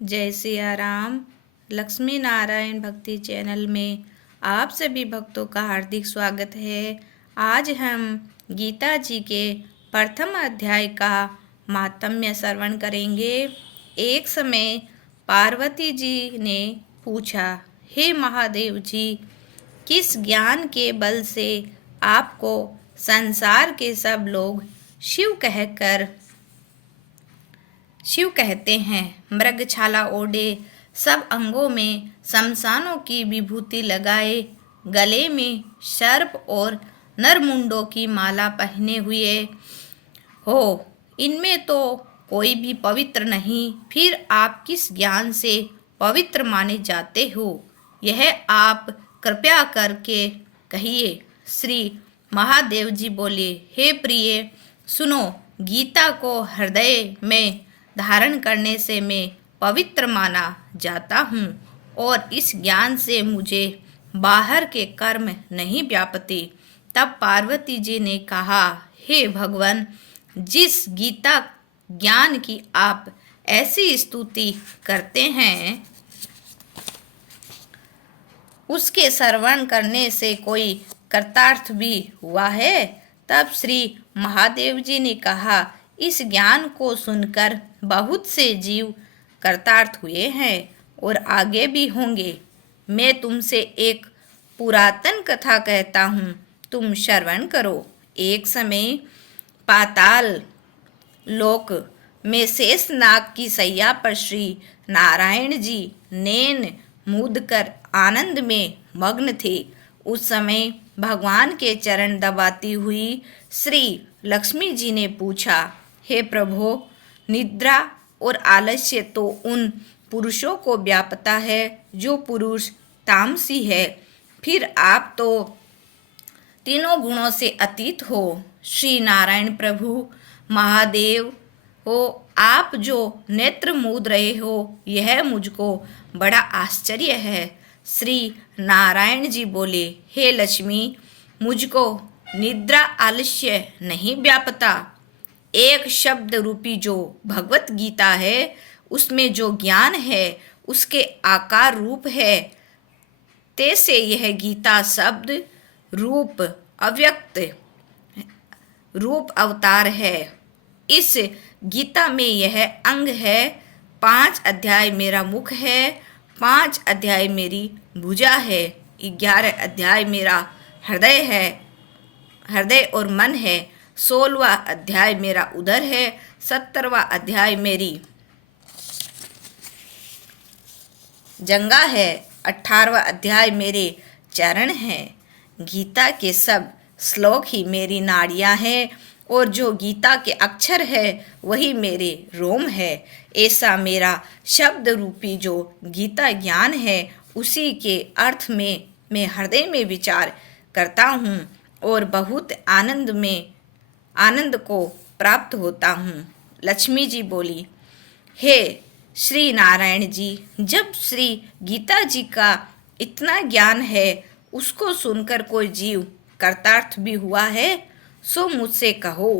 जय सिया राम। लक्ष्मी नारायण भक्ति चैनल में आप सभी भक्तों का हार्दिक स्वागत है। आज हम गीता जी के प्रथम अध्याय का महात्म्य श्रवण करेंगे। एक समय पार्वती जी ने पूछा, हे महादेव जी, किस ज्ञान के बल से आपको संसार के सब लोग शिव कहते हैं? मृगछाला ओढ़े, सब अंगों में शमशानों की विभूति लगाए, गले में सर्प और नरमुंडों की माला पहने हुए हो, इनमें तो कोई भी पवित्र नहीं। फिर आप किस ज्ञान से पवित्र माने जाते हो? यह आप कृपया करके कहिए। श्री महादेव जी बोले, हे प्रिय, सुनो। गीता को हृदय में धारण करने से मैं पवित्र माना जाता हूँ और इस ज्ञान से मुझे बाहर के कर्म नहीं व्यापते। तब पार्वती जी ने कहा, हे भगवान, जिस गीता ज्ञान की आप ऐसी स्तुति करते हैं, उसके श्रवण करने से कोई कृतार्थ भी हुआ है? तब श्री महादेव जी ने कहा, इस ज्ञान को सुनकर बहुत से जीव कृतार्थ हुए हैं और आगे भी होंगे। मैं तुमसे एक पुरातन कथा कहता हूँ, तुम श्रवण करो। एक समय पाताल लोक में शेष नाग की सैया पर श्री नारायण जी नैन मूंद कर आनंद में मग्न थे। उस समय भगवान के चरण दबाती हुई श्री लक्ष्मी जी ने पूछा, हे प्रभु, निद्रा और आलस्य तो उन पुरुषों को व्यापता है जो पुरुष तामसी है, फिर आप तो तीनों गुणों से अतीत हो। श्री नारायण प्रभु महादेव हो, आप जो नेत्र मूंद रहे हो, यह मुझको बड़ा आश्चर्य है। श्री नारायण जी बोले, हे लक्ष्मी, मुझको निद्रा आलस्य नहीं व्यापता। एक शब्द रूपी जो भगवत गीता है, उसमें जो ज्ञान है उसके आकार रूप है, तैसे यह गीता शब्द रूप अव्यक्त रूप अवतार है। इस गीता में यह अंग है। 5 अध्याय मेरा मुख है, 5 अध्याय मेरी भुजा है, 11 अध्याय मेरा हृदय और मन है, 16वां अध्याय मेरा उदर है, 17वां अध्याय मेरी जंगा है, 18वां अध्याय मेरे चरण हैं। गीता के सब श्लोक ही मेरी नाड़ियाँ हैं और जो गीता के अक्षर है वही मेरे रोम है। ऐसा मेरा शब्द रूपी जो गीता ज्ञान है, उसी के अर्थ में मैं हृदय में विचार करता हूँ और बहुत आनंद को प्राप्त होता हूँ। लक्ष्मी जी बोली, हे श्री नारायण जी, जब श्री गीता जी का इतना ज्ञान है, उसको सुनकर कोई जीव कृतार्थ भी हुआ है, सो मुझसे कहो।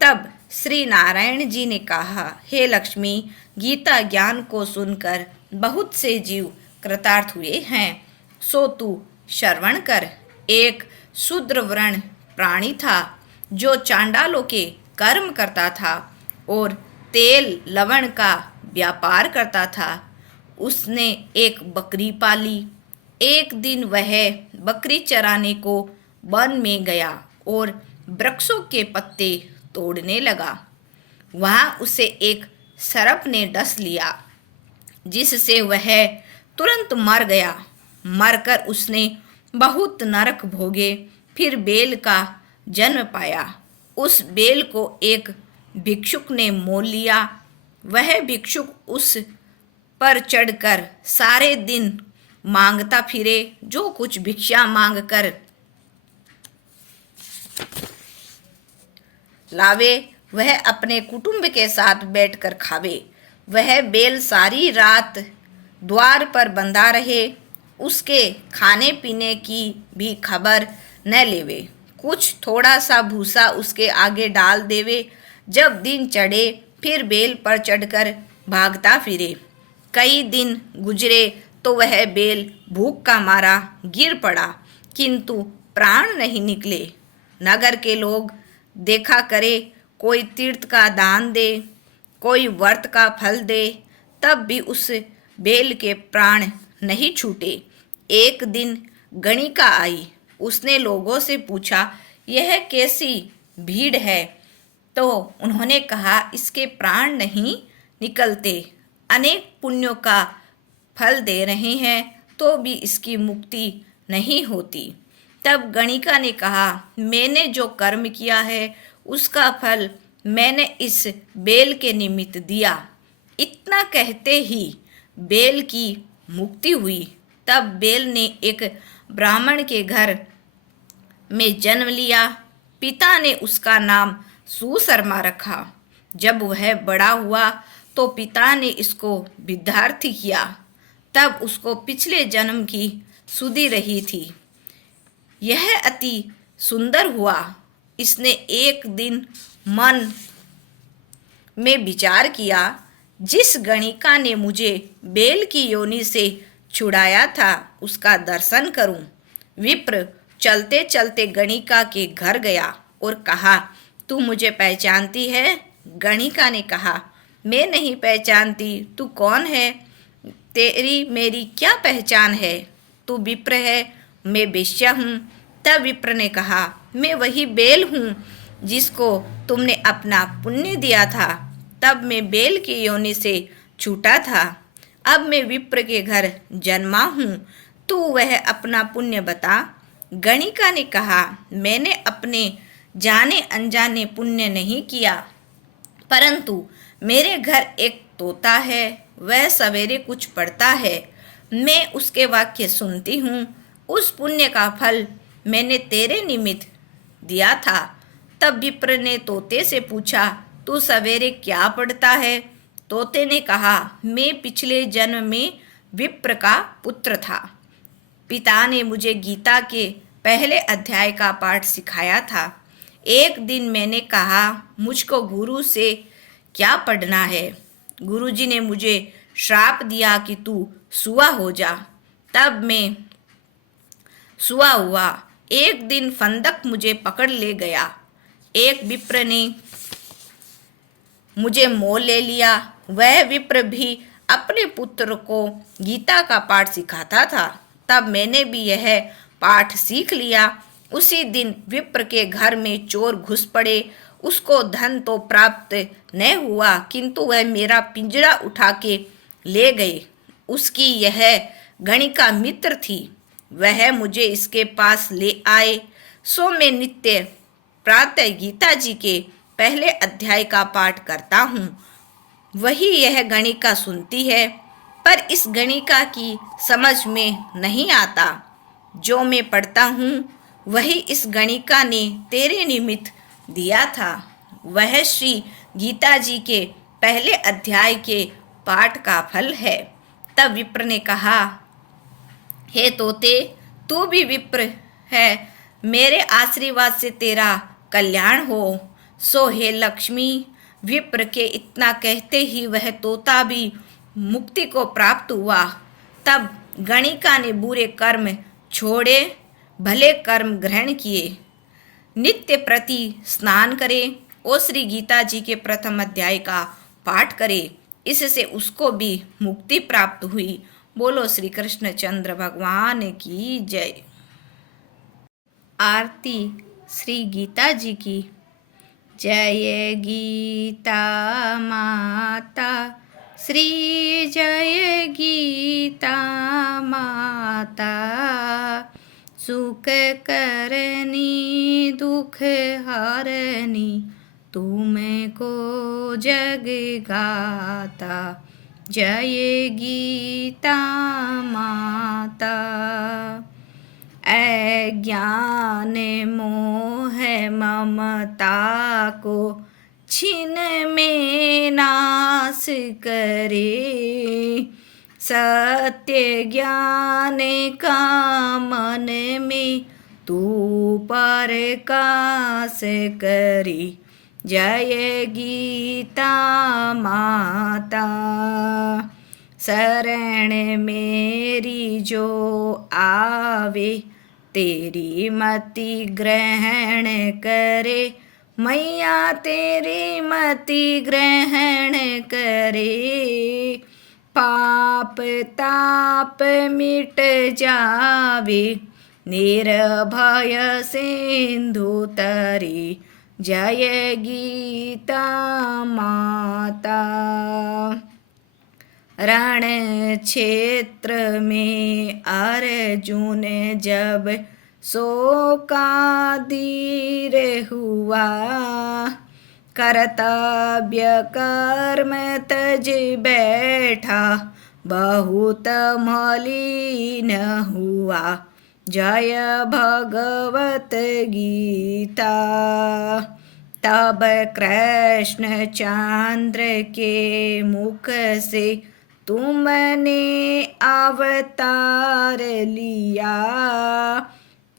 तब श्री नारायण जी ने कहा, हे लक्ष्मी, गीता ज्ञान को सुनकर बहुत से जीव कृतार्थ हुए हैं, सो तू श्रवण कर। एक शूद्र वर्ण प्राणी था जो चांडालों के कर्म करता था और तेल लवण का व्यापार करता था। उसने एक बकरी पाली। एक दिन वह बकरी चराने को वन में गया और वृक्षों के पत्ते तोड़ने लगा। वहाँ उसे एक सर्प ने डस लिया, जिससे वह तुरंत मर गया। मरकर उसने बहुत नरक भोगे, फिर बेल का जन्म पाया। उस बेल को एक भिक्षुक ने मोल लिया। वह भिक्षुक उस पर चढ़कर सारे दिन मांगता फिरे, जो कुछ भिक्षा मांग कर लावे वह अपने कुटुंब के साथ बैठकर खावे। वह बेल सारी रात द्वार पर बंधा रहे, उसके खाने पीने की भी खबर न लेवे। कुछ थोड़ा सा भूसा उसके आगे डाल देवे। जब दिन चढ़े, फिर बेल पर चढ़कर भागता फिरे। कई दिन गुजरे तो वह बेल भूख का मारा गिर पड़ा, किंतु प्राण नहीं निकले। नगर के लोग देखा करे, कोई तीर्थ का दान दे, कोई व्रत का फल दे, तब भी उस बेल के प्राण नहीं छूटे। एक दिन गणिका आई। उसने लोगों से पूछा, यह कैसी भीड़ है? तो उन्होंने कहा, इसके प्राण नहीं निकलते, अनेक पुण्यों का फल दे रहे हैं तो भी इसकी मुक्ति नहीं होती। तब गणिका ने कहा, मैंने जो कर्म किया है उसका फल मैंने इस बेल के निमित्त दिया। इतना कहते ही बेल की मुक्ति हुई। तब बेल ने एक ब्राह्मण के घर में जन्म लिया। पिता ने उसका नाम सुशर्मा रखा। जब वह बड़ा हुआ तो पिता ने इसको विद्यार्थी किया। तब उसको पिछले जन्म की सुधि रही थी। यह अति सुंदर हुआ। इसने एक दिन मन में विचार किया, जिस गणिका ने मुझे बेल की योनि से छुड़ाया था उसका दर्शन करूं। विप्र चलते चलते गणिका के घर गया और कहा, तू मुझे पहचानती है? गणिका ने कहा, मैं नहीं पहचानती, तू कौन है? तेरी मेरी क्या पहचान है? तू विप्र है, मैं वेश्या हूँ। तब विप्र ने कहा, मैं वही बेल हूँ जिसको तुमने अपना पुण्य दिया था। तब मैं बेल की योनि से छूटा था। अब मैं विप्र के घर जन्मा हूँ। तू वह अपना पुण्य बता। गणिका ने कहा, मैंने अपने जाने अनजाने पुण्य नहीं किया, परंतु मेरे घर एक तोता है, वह सवेरे कुछ पढ़ता है, मैं उसके वाक्य सुनती हूँ। उस पुण्य का फल मैंने तेरे निमित्त दिया था। तब विप्र ने तोते से पूछा, तू सवेरे क्या पढ़ता है? तोते ने कहा, मैं पिछले जन्म में विप्र का पुत्र था। पिता ने मुझे गीता के पहले अध्याय का पाठ सिखाया था। एक दिन मैंने कहा, मुझको गुरु से क्या पढ़ना है? गुरुजी ने मुझे श्राप दिया कि तू सुआ हो जा। तब मैं सुआ हुआ। एक दिन फंदक मुझे पकड़ ले गया। एक विप्र ने मुझे मोल ले लिया। वह विप्र भी अपने पुत्र को गीता का पाठ सिखाता था। तब मैंने भी यह पाठ सीख लिया। उसी दिन विप्र के घर में चोर घुस पड़े। उसको धन तो प्राप्त न हुआ, किंतु वह मेरा पिंजरा उठा के ले गए। उसकी यह गणिका मित्र थी। वह मुझे इसके पास ले आए। सो मैं नित्य प्रातः गीता जी के पहले अध्याय का पाठ करता हूँ। वही यह गणिका सुनती है, पर इस गणिका की समझ में नहीं आता। जो मैं पढ़ता हूँ वही इस गणिका ने तेरे निमित्त दिया था। वह श्री गीता जी के पहले अध्याय के पाठ का फल है। तब विप्र ने कहा, हे तोते, तू भी विप्र है, मेरे आशीर्वाद से तेरा कल्याण हो। सो हे लक्ष्मी। विप्र के इतना कहते ही वह तोता भी मुक्ति को प्राप्त हुआ। तब गणिका ने बुरे कर्म छोड़े, भले कर्म ग्रहण किए। नित्य प्रति स्नान करे और श्री गीता जी के प्रथम अध्याय का पाठ करे। इससे उसको भी मुक्ति प्राप्त हुई। बोलो श्री कृष्ण चंद्र भगवान की जय। आरती श्री गीता जी की। जय गीता माता, श्री जय गीता माता। सुख करनी दुख हरनी, तुमको जग गाता। जय गीता माता। अज्ञान मोह ममता को छिन में नाश करे। सत्य ज्ञान का मन में तू प्रकाश करी। जय गीता माता। शरण मेरी जो आवे, तेरी मति ग्रहण करे। मैया तेरी मति ग्रहण करे। पाप ताप मिट जावे, निर्भय सिंधु तरी। जय गीता माता। रण क्षेत्र में अर्जुन जब शोकाधीर हुआ, कर्तव्य कर्म तज बैठा, बहुत मलिन हुआ। जय भगवत गीता। तब कृष्ण चंद्र के मुख से तुमने अवतार लिया,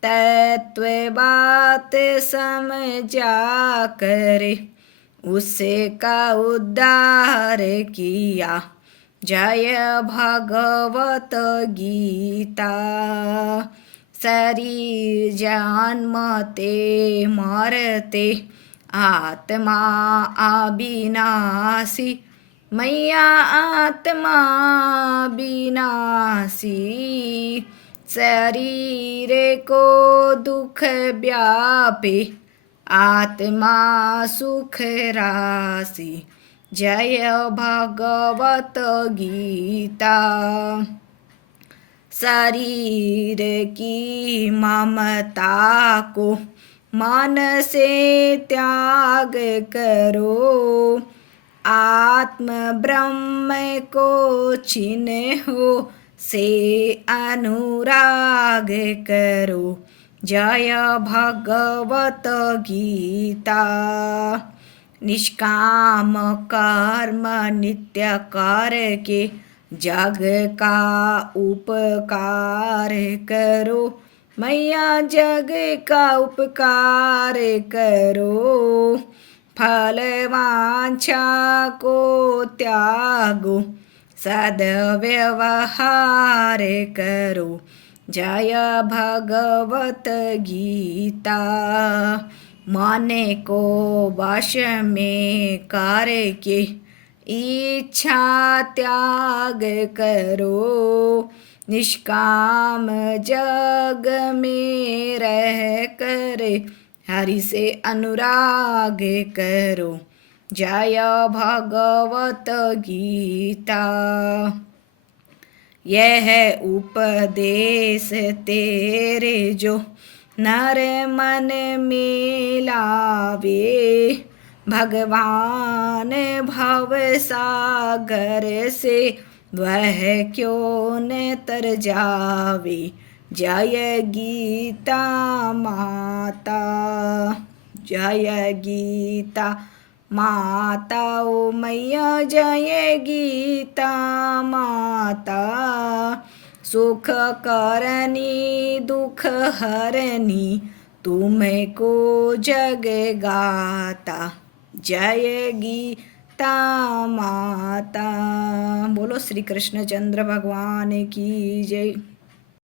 तत्व बात समझा कर उसका उद्धार किया। जय भगवत गीता। शरीर जन्मते मरते, आत्मा अविनाशी। मैया आत्मा विनाशी, शरीर को दुख व्यापे, आत्मा सुख राशि। जय भगवत गीता। शरीर की ममता को मन से त्याग करो, आत्म ब्रह्म को चिन्हो से अनुराग करो। जय भगवत गीता। निष्काम कर्म नित्य करके जग का उपकार करो। मैया जग का उपकार करो। फल वांछा को त्यागो, सद्व्यवहार करो। जय भगवत गीता। मन को वश में करके इच्छा त्याग करो, निष्काम जग में रह कर हरि से अनुराग करो। जय भगवत गीता। यह उपदेश तेरे जो नर मन में लावे, भगवान भव सागर से वह क्यों न तर जावे। जय गीता माता। जय गीता माता। ओ मैया जय गीता माता। सुख करनी दुख हरनी, तुमको जग गाता। जय गीता माता। बोलो श्री कृष्ण चंद्र भगवान की जय।